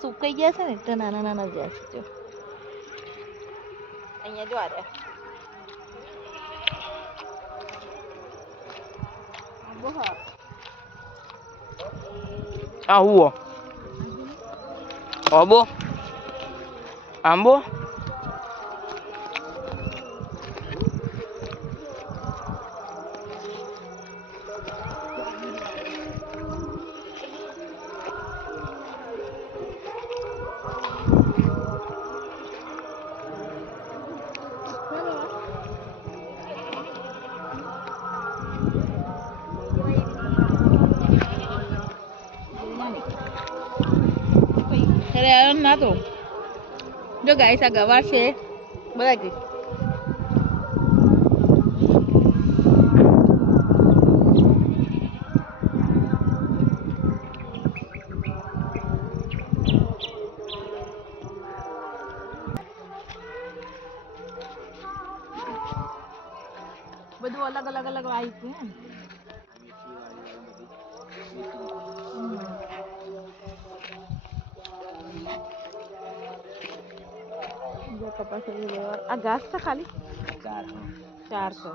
સુકાઈ ગયા છે ને તો નાના નાના જ છે જો અહીંયા જો આ રહ્યા આવો આબો આંબો અરે ના તો જો ગાઈસ આ ગવાર છે બધા ગઈ બધું અલગ અલગ અલગ આવી છે જો કપાસ લેવા આ ઘાસ છે ખાલી 400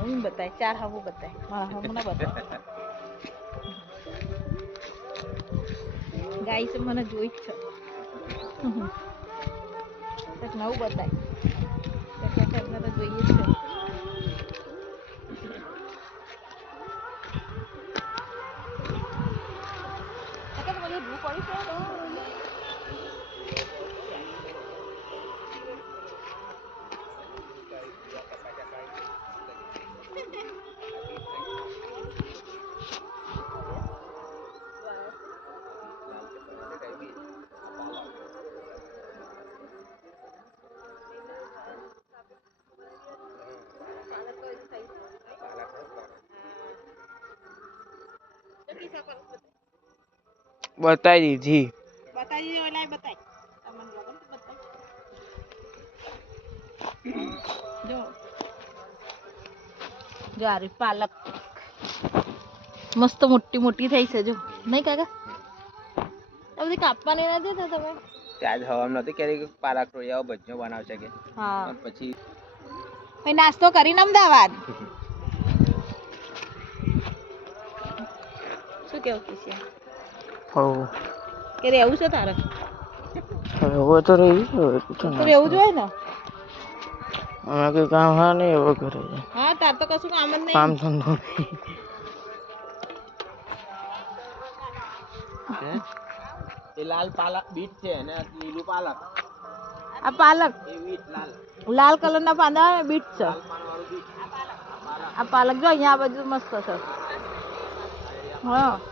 હું बताए 4 હા હું बताए હા હું ના बताए ગાઈસ મને જોઈ છે એક નવું बताए કે તમને તો જોઈએ છે बताई दीदी वाला बताई जो जो आ रही पालक मस्त मोटी मोटी થઈ છે જો નહીં કાકા આ બધી કાપવાની નથી તો તમે ત્યાજ હવામ નથી કે પાલક રોયા ભજ્જો બનાવશે કે હા પછી ભાઈ નાસ્તો કરીને અમદાવાદ શું કેવું છે હો કે રહેવું છે તારે હવે તો રહી તો રહેવું જોઈએ ને અમે કઈ કામ હા નહીં હવે ઘરે હા તાર તો કશું કામ જ નહીં કામ ધંધો નહીં એ લાલ પાલક બીટ છે અને લીલું પાલક આ પાલક એ બીટ લાલ લાલ કલર ના પાંદડા બીટ છે લાલ પાનવાળું બીટ આ પાલક જો અહીંયા આ બાજુ મસ્ત છે હા